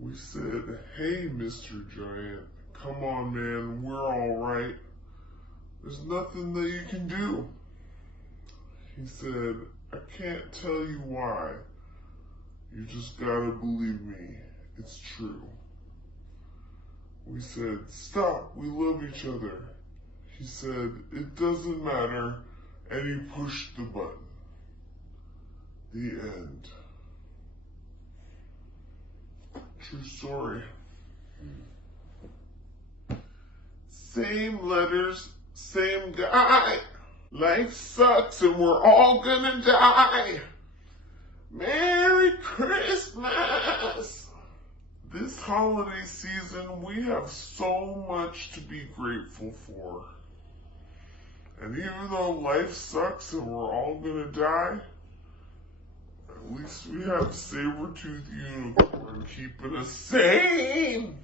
We said, hey, Mr. Giant, come on, man, we're all right. There's nothing that you can do. He said, I can't tell you why. You just gotta believe me. It's true. We said, stop, we love each other. He said, it doesn't matter, and he pushed the button. The end. True story. Same letters, same guy. Life sucks and we're all gonna die. Merry Christmas! This holiday season, we have so much to be grateful for. And even though life sucks and we're all gonna die, at least we have Sabertooth Unicorn keeping us sane.